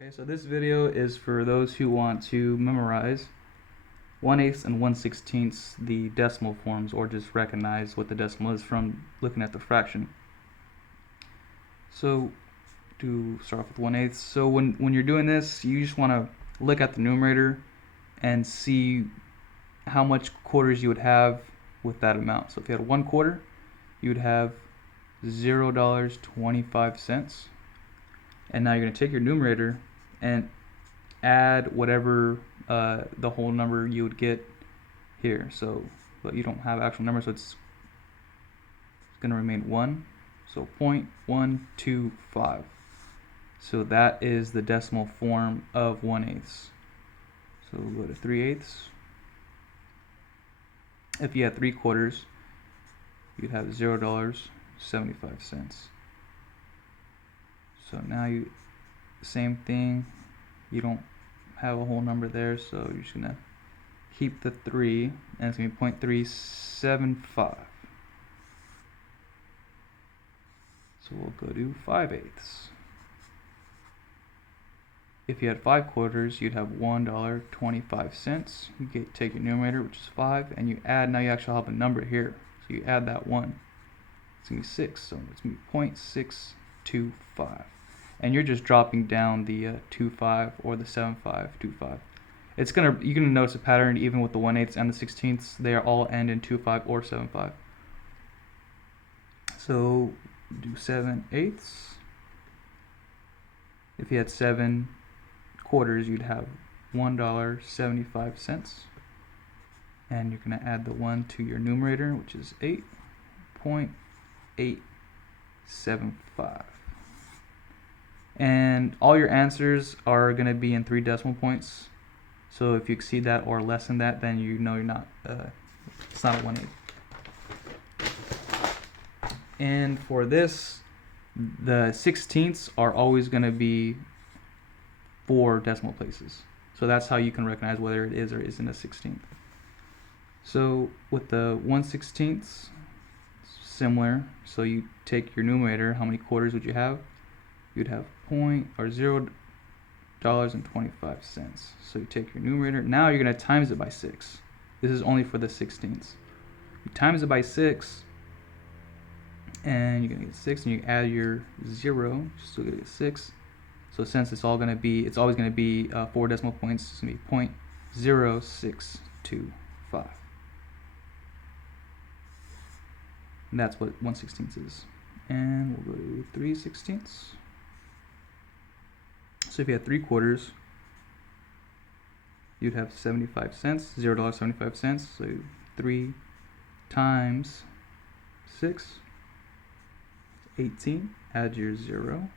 Okay, so this video is for those who want to memorize 1/8 and 1/16 the decimal forms, or just recognize what the decimal is from looking at the fraction. So to start off with 1/8, so when you're doing this, you just want to look at the numerator and see how much quarters you would have with that amount. So if you had 1/4, you would have $0.25. And now you're going to take your numerator and add whatever the whole number you would get here. So, but you don't have actual numbers, so it's going to remain 1. So 0.125. So that is the decimal form of 1/8. So we'll go to 3/8. If you had 3/4, you'd have $0.75. So now same thing, you don't have a whole number there, so you're just gonna keep the 3, and it's gonna be 0.375. So we'll go to 5/8. If you had 5/4, you'd have $1.25. You take your numerator, which is 5, and you add. Now you actually have a number here, so you add that 1. It's gonna be 6, so it's gonna be 0.625. And you're just dropping down the 25 or the 7525. You're gonna notice a pattern even with the 1/8 and the 16ths. They are all end in 25 or 75. So do 7/8. If you had 7/4, you'd have $1.75. And you're gonna add the 1 to your numerator, which is 8.875. And all your answers are going to be in 3 decimal points. So if you exceed that or less than that, then you know you're not, it's not a 1/8. And for this, the 16ths are always going to be 4 decimal places. So that's how you can recognize whether it is or isn't a 16th. So with the 1/16, similar. So you take your numerator, how many quarters would you have? You'd have $0.25. So you take your numerator. Now you're going to times it by 6. This is only for the 16ths. You times it by 6, and you're going to get 6, and you add your 0, so you get 6. So since it's always going to be 4 decimal points, it's going to be 0.0625. And that's what 1/16 is. And we'll go to 3/16. So if you had 3/4, you'd have 75 cents, $0.75. So 3 times 6, 18. Add your 0.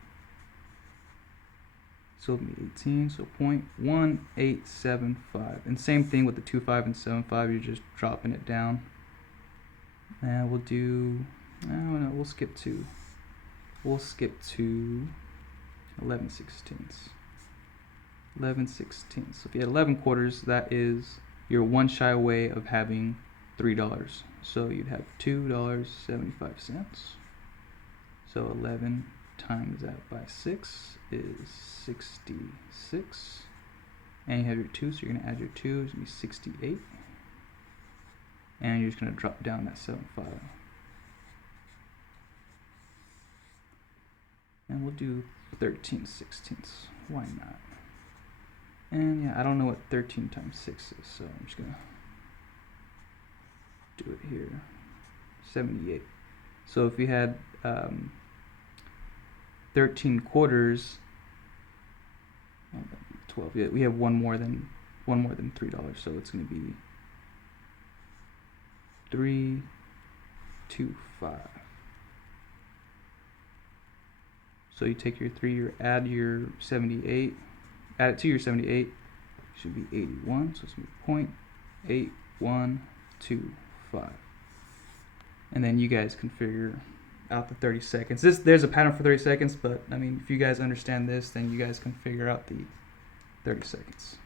So it'll be 18. So 0.1875. And same thing with the 2/5 and 7/5. You're just dropping it down. And we'll do. No, we'll skip 2. We'll skip to 11/16. 11/16. So if you had 11/4, that is you're one shy away of having $3. So you'd have $2.75. So 11 times that by 6 is 66. And you have your 2, so you're going to add your 2, it's going to be 68. And you're just going to drop down that 7/5. And we'll do 13/16. Why not? And yeah, I don't know what 13 times 6 is, so I'm just going to do it here. 78. So if you had 13/4, 12. Yeah, we have one more than $3, so it's going to be 325. So you take your 3, you add your 78, add it to your 78, should be 81, so it's going to be 0.8125. And then you guys can figure out the 30 seconds. There's a pattern for 30 seconds, but I mean, if you guys understand this, then you guys can figure out the 30 seconds.